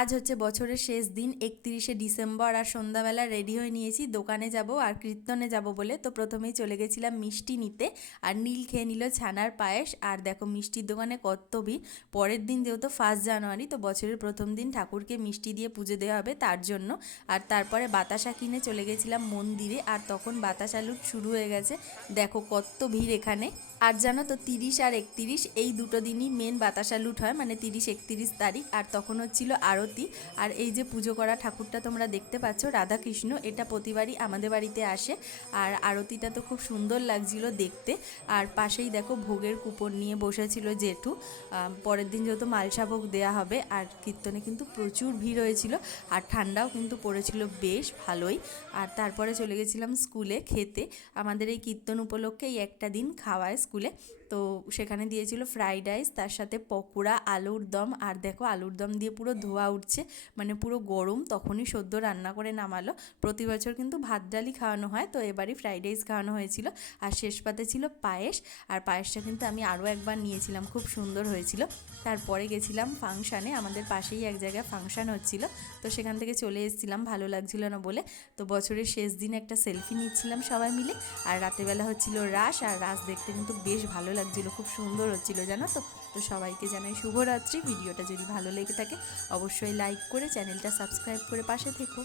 আজ হচ্ছে বছরের শেষ দিন 31শে ডিসেম্বর। আর সন্ধ্যাবেলা রেডি হয়ে নিয়েছি, দোকানে যাব আর কীর্তনে যাব বলে। তো প্রথমেই চলে গেছিলাম মিষ্টি নিতে, আর নীল খেয়ে নিল ছানার পায়েস। আর দেখো মিষ্টির দোকানে কত ভিড়। পরের দিন যেহেতু 1 জানুয়ারি, তো বছরের প্রথম দিন ঠাকুরকে মিষ্টি দিয়ে পুজো দেওয়া হবে তার জন্য। আর তারপরে বাতাসা কিনে চলে গেছিলাম মন্দিরে, আর তখন বাতাসা লুট শুরু হয়ে গেছে। দেখো কত ভিড় এখানে। আর জানো তো 30 আর 31 এই দুটো দিনই মেন বাতাসা লুট হয়, মানে 30-31 তারিখ। আর তখন হচ্ছিল আরতি। আর এই যে পুজো করা ঠাকুরটা তোমরা দেখতে পাচ্ছ, রাধাকৃষ্ণ, এটা প্রতিবারই আমাদের বাড়িতে আসে। আর আরতিটা তো খুব সুন্দর লাগছিল দেখতে। আর পাশেই দেখো ভোগের কুপন নিয়ে বসেছিল জেঠু। পরের দিন যেহেতু মালসা ভোগ দেওয়া হবে। আর কীর্তনে কিন্তু প্রচুর ভিড় হয়েছিল, আর ঠান্ডাও কিন্তু পড়েছিল বেশ ভালোই। আর তারপরে চলে গেছিলাম স্কুলে খেতে। আমাদের এই কীর্তন উপলক্ষে এই একটা দিন খাওয়ায় স্কুলে। তো সেখানে দিয়েছিল ফ্রাইড রাইস, তার সাথে পকোড়া, আলুর দম। আর দেখো আলুর দম দিয়ে পুরো ধোয়া উঠছে, মানে পুরো গরম, তখনই সদ্য রান্না করে নামালো। প্রতি বছর কিন্তু ভাত ডালই খাওয়ানো হয়, তো এবারই ফ্রাইড রাইস খাওয়ানো হয়েছিল। আর শেষ পাতে ছিল পায়েস। আর পায়েসটা কিন্তু আমি আরও একবার নিয়েছিলাম, খুব সুন্দর হয়েছিল। তারপরে গেছিলাম ফাংশানে, আমাদের পাশেই এক জায়গায় ফাংশান হচ্ছিল। তো সেখান থেকে চলে এসেছিলাম, ভালো লাগছিল না বলে। তো বছরের শেষ দিন একটা সেলফি নিচ্ছিলাম সবাই মিলে। আর রাতেরবেলা হচ্ছিল রাস, আর রাস দেখতে কিন্তু বেশ ভালো লাগছিল, খুব সুন্দর হচ্ছিল জানো তো। তো সবাইকে জানাই শুভরাত্রি। ভিডিওটা যদি ভালো লেগে থাকে অবশ্যই লাইক করে চ্যানেলটা সাবস্ক্রাইব করে পাশে থেকো।